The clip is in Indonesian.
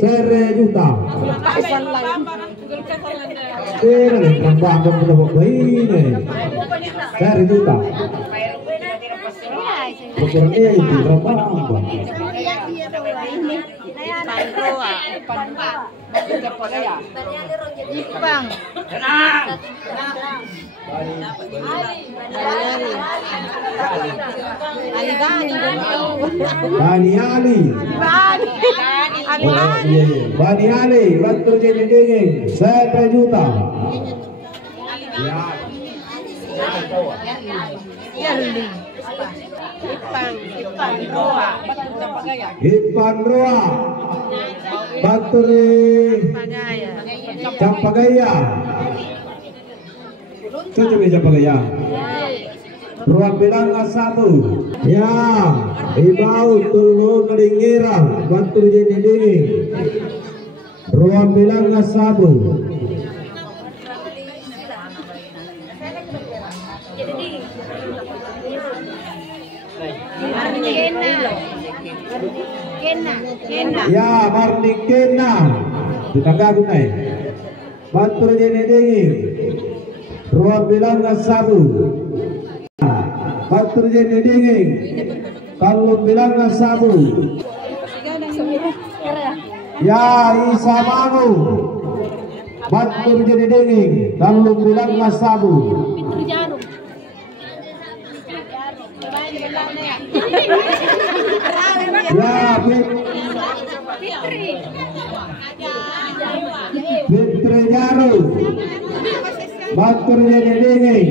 Serejuta. Serejuta. Pokoknya itu berapa? Ipang. Bani Ali. Bani Ali, bantu jadi dingin. 1 juta. Ipan Roa. Bantu Campagaya. Cucu Campagaya. Ruang bilangan 1. Ya, ibau turun dari ngirang. Bantu jadi dingin. Ruang bilangan 1. Ya, Marnikena. Ditangga gunai. Bantu jadi dingin. Ruang bilangan 1. Bantu jadi dingin. Kalau bilangan 1. Ya, Isa Manu. Bantu jadi dingin. Kalau bilangan 1. Ya, Fitri Jaru. Bantu jadi dingin.